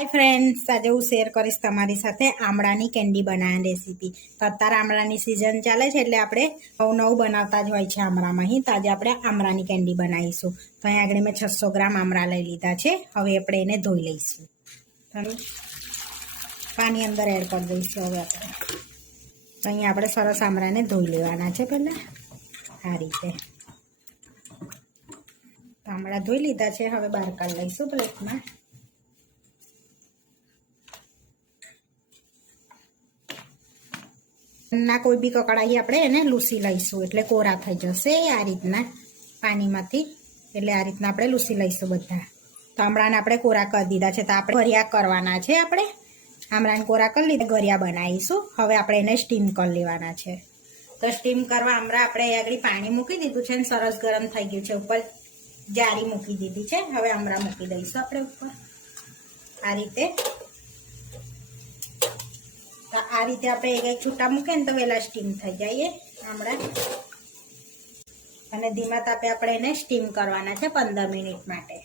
Hi friends, आज हूँ शेर करीश तमारी साथे आमळानी केन्डी बनावવાની रेसिपी। तो अत्यारे आमळानी सीजन चाले छे એટલે આપણે નવું નવું બનાવતા જ હોય છે આમળામાંથી। તો આજે આપણે આમળાની કેન્ડી બનાવીશું। તો અહીં આગળ મેં 600 ગ્રામ આમળા લઈ લીધા છે। હવે આપણે એને ધોઈ લઈશું। પાણી અંદર એડ કરી દઈશું। હવે આપણે તો અહીં આપણે સરસ આમળાને ધોઈ લેવાના છે પહેલા આ રીતે। તો આમળા ધોઈ લીધા છે, હવે બહાર કાઢી લઈશું પ્લેટમાં। ना कोई भी ककड़ाई આપણે એને લૂસી લઈશું એટલે કોરા થઈ જશે આ રીતના પાણીમાંથી। એટલે આ રીતના આપણે લૂસી લઈશું બધા। તો આમળાને આપણે કોરા કરી દીધા છે। તો આપણે ગરિયા કરવાના છે। આપણે આમળાને કોરા કરી લીધા, ગરિયા બનાવીશું। હવે આપણે એને સ્ટીમ કરી લેવાના છે। તો સ્ટીમ કરવા આમળા આપણે આગળ પાણી મૂકી દીધું છે અને સરસ ગરમ થઈ ગયું છે। ઉપર જાળી મૂકી દીધી છે। હવે આમળા મૂકી દઈશું આપણે ઉપર આ રીતે। तो आ रीते आपणे एक एक छूटा मूके ने तो वेला स्टीम थई जाए आमळा। अने धीमा तापे आपणे एने स्टीम करवाना छे 15 मिनिट माटे।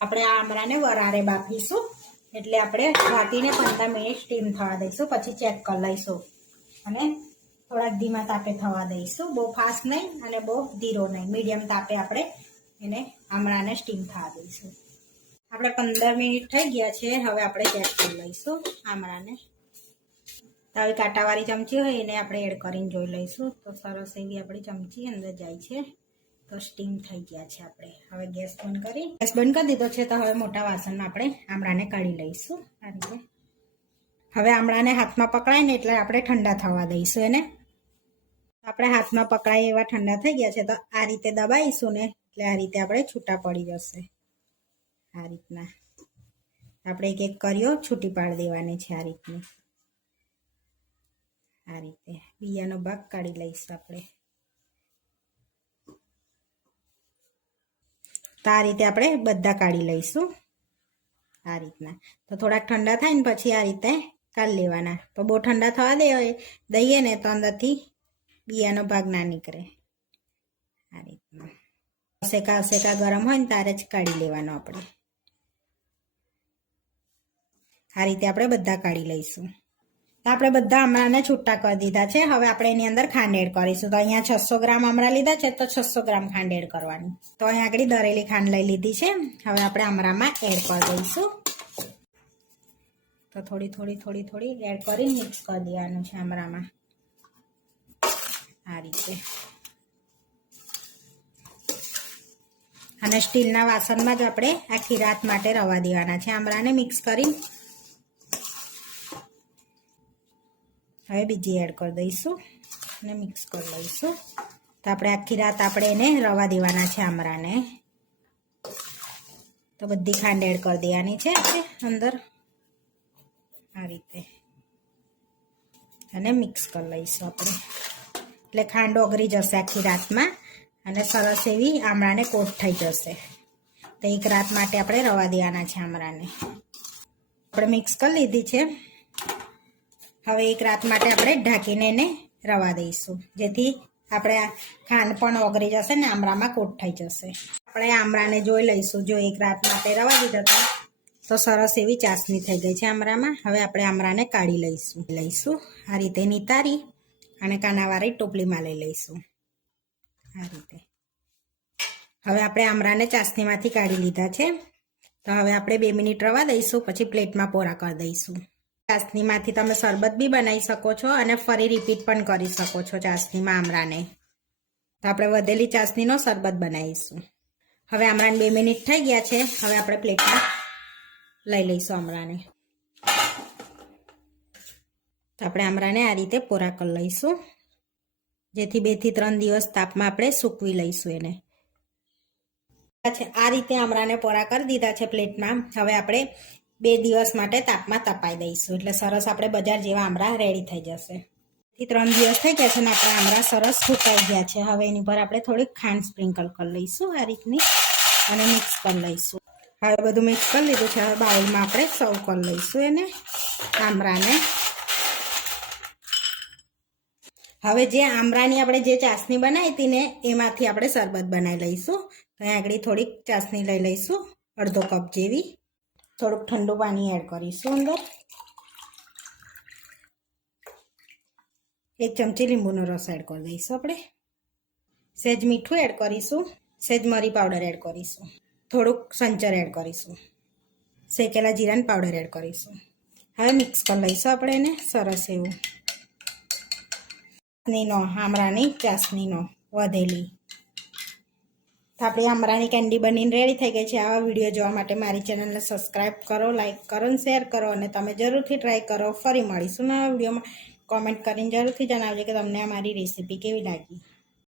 आपणे आ आमळाने वरारे बाफीशुं એટલે આપણે વાટીને 15 મિનિટ સ્ટીમ થવા દઈશું। પછી ચેક કરી લઈશું અને થોડાક ધીમા તાપે થવા દઈશું। બહુ ફાસ્ટ નહીં અને બહુ ધીરો નહીં, મીડિયમ તાપે આપણે એને આમળાને સ્ટીમ થવા દઈશું। આપણે 15 મિનિટ થઈ ગયા છે। હવે આપણે ચેક કરી લઈશું આમળાને। તો હવે કાંટાવાળી ચમચી હોય એને આપણે એડ કરીને જોઈ લઈશું। તો સરસ એવી આપણી ચમચી અંદર જાય છે। તો સ્ટીમ થઈ ગયા છે આપણે। હવે ગેસ બંધ કરી દીધો છે। તો હવે મોટા વાસણમાં આપણે આમળાને કાઢી લઈશું આ રીતે। હવે આમળાને હાથમાં પકડાય ને એટલે આપણે ઠંડા થવા દઈશું એને। આપણે હાથમાં પકડાય એવા ઠંડા થઈ ગયા છે। તો આ રીતે દબાવીશું ને એટલે આ રીતે આપણે છૂટા પડી જશે आ रीतना। आपणे एक एक करियो छूटी पाड़ देवानी छे आ रीतनी। आ रीते बीजानो भाग काढी लईशुं आपणे। तो आ रीते आपणे बधा काढी लईशुं आ रीतना। तो थोड़ा ठंडा थाय ने पछी आ रीते काढी लेवाना। तो बहु ठंडा थवा दईए ने तो अंदरथी बीजानो भाग ना निकळे आ रीतना। सेका सेका गरम होय ने त्यारे ज काढी लेवानो आपणे। आ रीते आपणे बधा काढी लईशुं। तो आपणे बधा आमळाने छूटा कर दीधा छे। हवे आपणे एनी अंदर खांड एड करीशुं। तो अहींया 600 ग्राम आमळा लीधा छे तो 600 ग्राम खांड एड करवानी। तो अहींया आगळी दरेली खांड लई लीधी छे। हवे आपणे आमळामां एड कर दईशुं। तो थोड़ी थोड़ी थोड़ी थोड़ी एड करी मिक्स कर देवानुं छे आमळामां आ रीते। अने स्टीलना वासणमां ज आपणे आखी रात माटे रवा देवाना छे आमळाने मिक्स करी। हवे बीजी एड कर दईशुं अने मिक्स कर लईशुं। तो आपणे आखी रात आपणे एने रवा देवाना छे आमळाने। तो बधी खांड एड कर देवानी छे आपणे अंदर आ रीते अने मिक्स कर लईशुं आपणे। એટલે ખાંડ ઓગળી જશે આખી રાતમાં અને સરસ એવી આમળાને કોટ થઈ જશે। તો એક રાત માટે આપણે રવા દેવાના છે આમળાને। આપણે મિક્સ કરી લીધી છે। હવે એક રાત માટે આપણે ઢાંકીને એને રવા દઈશું જેથી આપણે ખાંડ પણ ઓગળી જશે ને આમળામાં કોટ થઈ જશે। આપણે આમળાને જોઈ લઈશું। જો એક રાત માટે રવા દીધો તો સરસ એવી ચાસણી થઈ ગઈ છે આમળામાં। હવે આપણે આમળાને કાઢી લઈશું આ રીતે નિતારી અને કાનાવાળી ટોપલીમાં લઈ લઈશું आ रीते। हवे आपणे आमळाने चासणीमांथी काढी लीधा छे। तो हवे आपणे 2 मिनिट रवा दईशुं, पछी प्लेटमां पोरा कर दईशुं। चासणीमांथी तमे शरबत बी बनावी शको छो अने फरी रिपीट पण करी शको छो चासणीमां आमळाने। तो आपणे वधेली चासणीनो शरबत बनावीशुं। हवे आमळाने 2 मिनिट थई गया छे। हवे आपणे प्लेटमां लई लईशुं आमळाने। तो आपणे आमळाने आ रीते पोरा कर लईशुं जेथी 2 થી 3 દિવસ તાપમાં આપણે સૂકવી લઈશું એને। આ રીતે આમળાને પોરા કરી દીધા છે પ્લેટમાં। હવે આપણે 2 દિવસ માટે તાપમાં તપાઈ દઈશું એટલે સરસ આપણે બજાર જેવા આમળા રેડી થઈ જશે। 3 દિવસ થઈ ગયા છે ને આપણા આમળા સરસ સુકાઈ ગયા છે। હવે એની પર આપણે થોડીક ખાંડ સ્પ્રિંકલ કરી લઈશું આ રીતની અને મિક્સ કરી લઈશું। હવે બધું મિક્સ કરી લીધું છે। હવે બાઉલમાં આપણે સર્વ કરી લઈશું એને આમળાને। हवे जे आमळानी आपणे जे चासणी बनावी थी ने एमांथी आपणे शरबत बनावी लईशुं। तो अहीं आगळ थोड़ी चासणी लई लईशुं અડધો કપ જેવી. થોડુંક ઠંડુ પાણી એડ કરીશું અંદર. 1 ચમચી લીંબુનો રસ એડ કરી દઈશું આપણે. સહેજ મીઠું એડ કરીશું. સહેજ મરી પાવડર એડ કરીશું. થોડુંક સંચર એડ કરીશું. શેકેલા જીરાનો પાવડર એડ કરીશું. હવે મિક્સ કરી લઈશું આપણે એને સરસ એવું. આમળાની ચાસણીનો વધેલી. તો આપણી આમળાની કેન્ડી બનીને રેડી થઈ ગઈ છે. આવા વિડીયો જોવા માટે મારી ચેનલને સબસ્ક્રાઈબ કરો, લાઈક કરો અને શેર કરો, અને તમે જરૂરથી ટ્રાય કરો. ફરી મળીશું નવા વિડીયોમાં. કોમેન્ટ કરીને જરૂરથી જણાવજો કે તમને આ મારી રેસીપી કેવી લાગી.